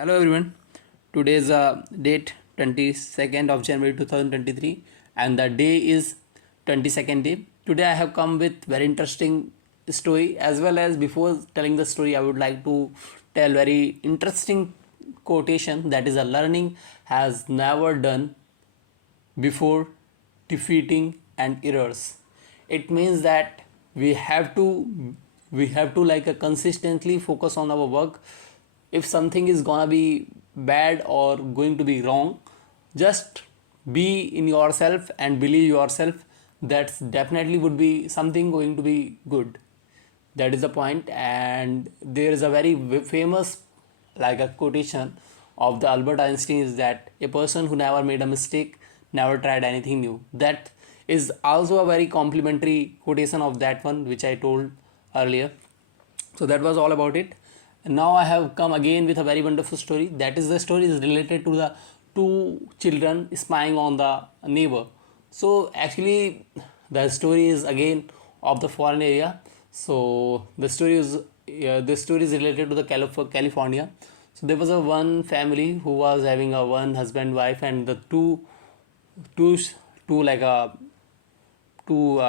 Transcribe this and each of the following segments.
Hello everyone. Today is date 22nd of January 2023 and the day is 22nd day. Today I have come with very interesting story, as well as before telling the story I would like to tell very interesting quotation, that is a learning has never done before defeating and errors. It means that we have to like consistently focus on our work. If something is gonna be bad or going to be wrong, just be in yourself and believe yourself. That's definitely would be something going to be good. That is the point. And there is a very famous like a quotation of the Albert Einstein, is that a person who never made a mistake never tried anything new. That is also a very complimentary quotation of that one which I told earlier. So that was all about it. And now I have come again with a very wonderful story. That is, the story is related to the two children spying on the neighbor. So actually the story is again of the foreign area. So the story is related to the California. So there was a one family who was having a one husband wife, and the two two like a two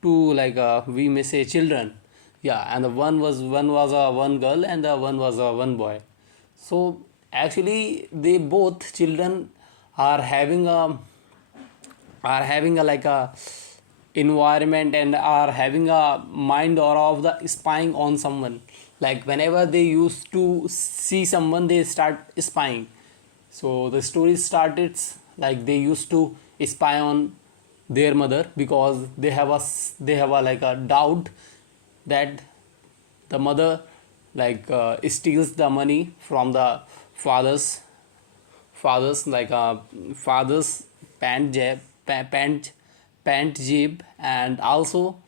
two like we may say children. Yeah, and the one was a one girl and the one was a one boy. So actually they both children are having a like a environment, and are having a mind aura of the spying on someone. Like whenever they used to see someone, they start spying. So the story started like they used to spy on their mother, because they have a like a doubt that the mother steals the money from the father's father's pant jib. And also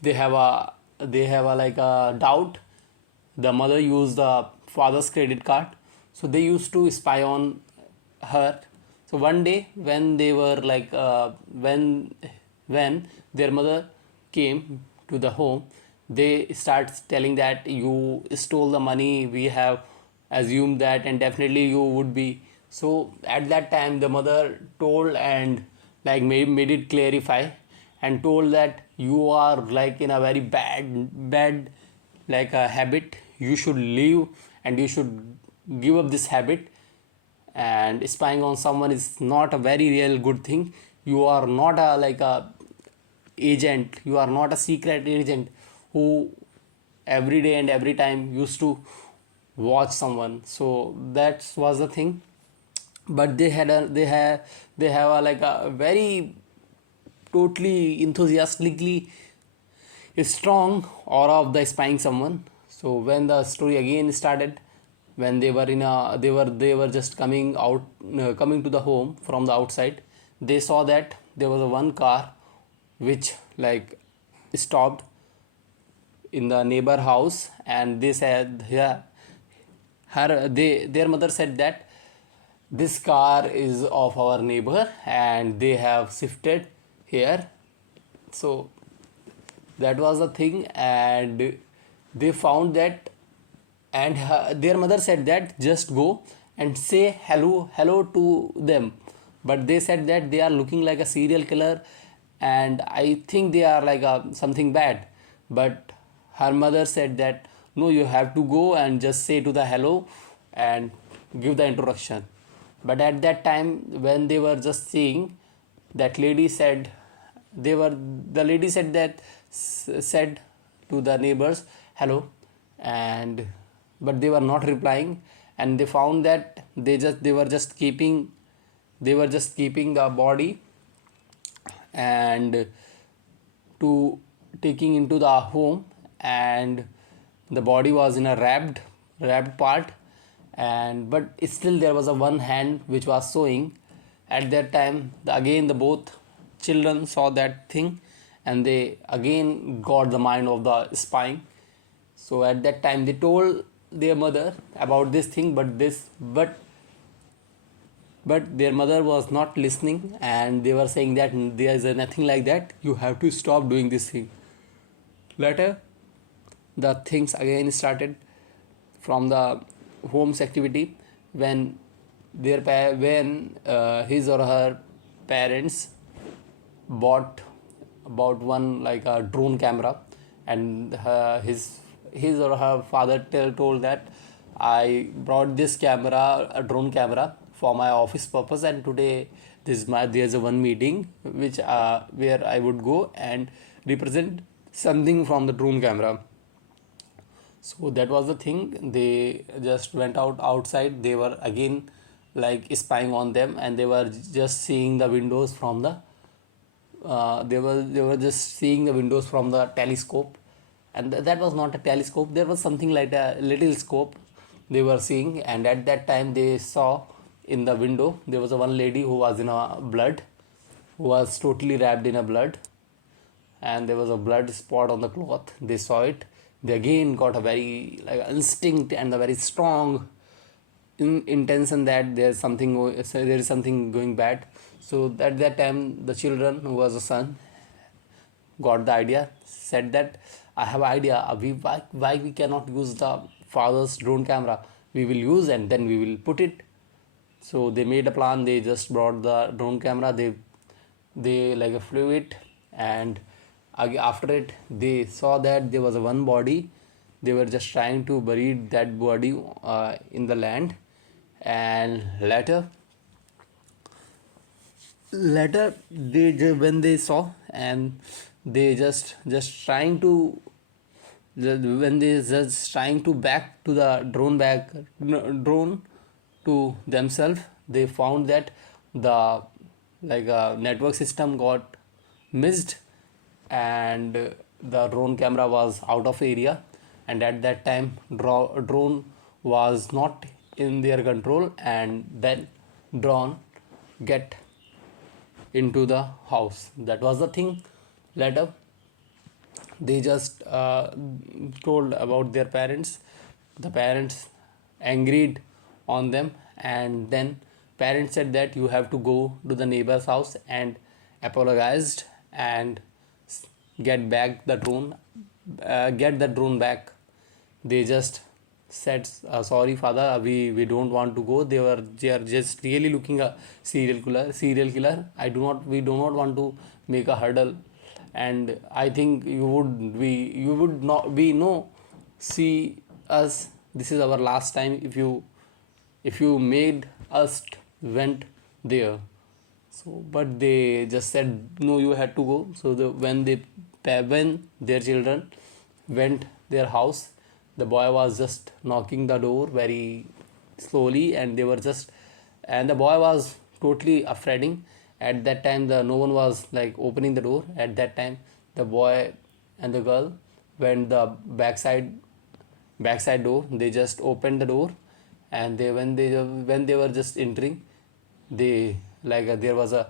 they have a like a doubt the mother used the father's credit card. So they used to spy on her. So one day when they were like when their mother came to the home, they start telling that you stole the money, we have assumed that, and definitely you would be. So at that time the mother told, and like made it clarify, and told that you are like in a very bad like a habit. You should leave and you should give up this habit. And spying on someone is not a very real good thing. You are not a like a agent, you are not a secret agent who every day and every time used to watch someone. So that was the thing. But they have a like a very totally enthusiastically strong aura of the spying someone. So when the story again started, when they were just coming to the home from the outside, they saw that there was a one car which like stopped in the neighbor house. And they said, yeah, their mother said that this car is of our neighbor and they have shifted here. So that was the thing. And they found that, and their mother said that just go and say hello to them. But they said that they are looking like a serial killer, and I think they are like something bad. But her mother said that no, you have to go and just say to the hello and give the introduction. But at that time when they were just seeing, that lady said, the lady said that said to the neighbors hello. And but they were not replying. And they found that they were just keeping the body and to taking into the home. And the body was in a wrapped part. And but still there was a one hand which was showing. At that time again the both children saw that thing, and they again got the mind of the spying. So at that time they told their mother about this thing, but their mother was not listening, and they were saying that there is nothing like that, you have to stop doing this thing. Later the things again started. from the home's activity when his or her parents bought one like a drone camera, and his or her father told that I brought this camera, a drone camera, for my office purpose, and today there's a one meeting which where I would go and represent something from the drone camera. So that was the thing. They just went outside. They were again like spying on them, and they were just seeing the windows from the they were just seeing the windows from the telescope, and that was not a telescope. There was something like a little scope they were seeing, and at that time they saw in the window there was a one lady who was in a blood, who was totally wrapped in a blood, and there was a blood spot on the cloth. They saw it. They again got a very like instinct and a very strong intention that there is something going bad. So at that time the children, who was a son, got the idea, said that I have an idea, why we cannot use the father's drone camera, we will use and then we will put it. So they made a plan. They just brought the drone camera, they like flew it, and after it they saw that there was a one body. They were just trying to bury that body in the land, and later when they saw, and they just trying to when they just trying to back to the drone to themselves, they found that the like network system got missed, and the drone camera was out of area, and at that time drone was not in their control, and then drone get into the house. That was the thing. Later they just told about their parents. The parents agreed on them, and then parents said that you have to go to the neighbor's house and apologized and get back the drone, get the drone back. They just said sorry father, we don't want to go. They are just really looking a serial killer. We do not want to make a hurdle, and I think you would not be no see us. This is our last time if you made us went there. So but they just said no, you had to go. So when their children went their house, the boy was just knocking the door very slowly, and the boy was totally afraid. At that time no one was like opening the door. At that time the boy and the girl went the backside door. They just opened the door, and when they were just entering, they like there was a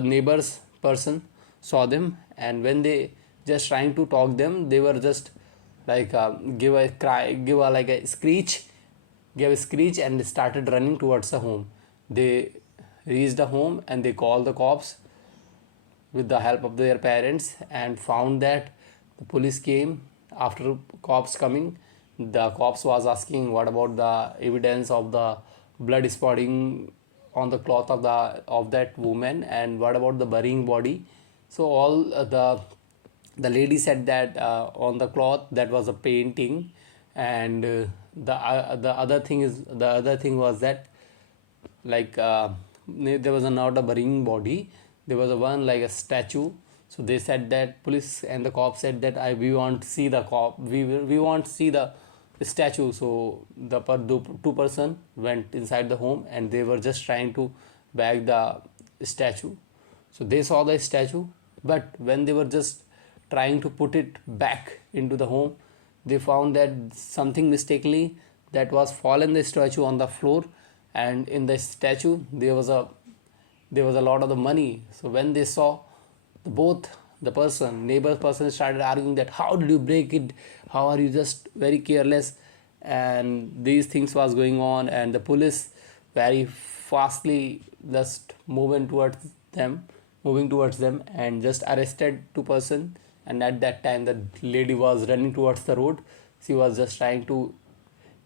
neighbor's person saw them, and when they just trying to talk them, they were just like give a cry, give a like a screech, gave a screech, and started running towards the home. They reached the home, and they called the cops with the help of their parents, and found that the police came. After cops coming, the cops was asking what about the evidence of the blood spotting on the cloth of that woman, and what about the burying body. So all the lady said that on the cloth that was a painting, and the other thing was that like there was not a burying body, there was a one like a statue. So they said that police and the cop said that we want to see the we want to see the statue. So the two person went inside the home, and they were just trying to bag the statue. So they saw the statue, but when they were just trying to put it back into the home, they found that something mistakenly that was fallen the statue on the floor, and in the statue there was a lot of the money. So when they saw, both the neighbor person started arguing that how did you break it, how are you just very careless, and these things was going on, and the police very fastly just moving towards them and just arrested two person. And at that time the lady was running towards the road. She was just trying to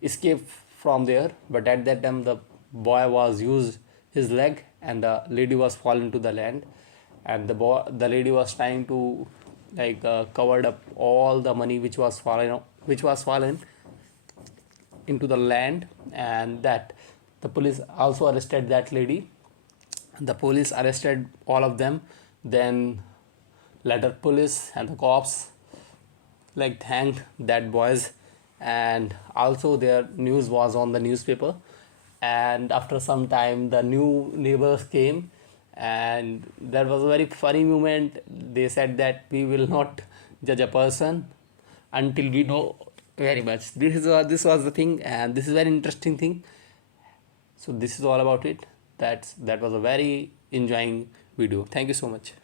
escape from there, but at that time the boy was used his leg and the lady was fallen to the land, and the lady was trying to like covered up all the money which was fallen into the land. And that the police also arrested that lady. The police arrested all of them. Then later police and the cops like thanked that boys, and also their news was on the newspaper. And after some time the new neighbors came, and that was a very funny moment. They said that we will not judge a person until we know very much. This was the thing, and this is very interesting thing. So this is all about it. That was a very enjoying video. Thank you so much.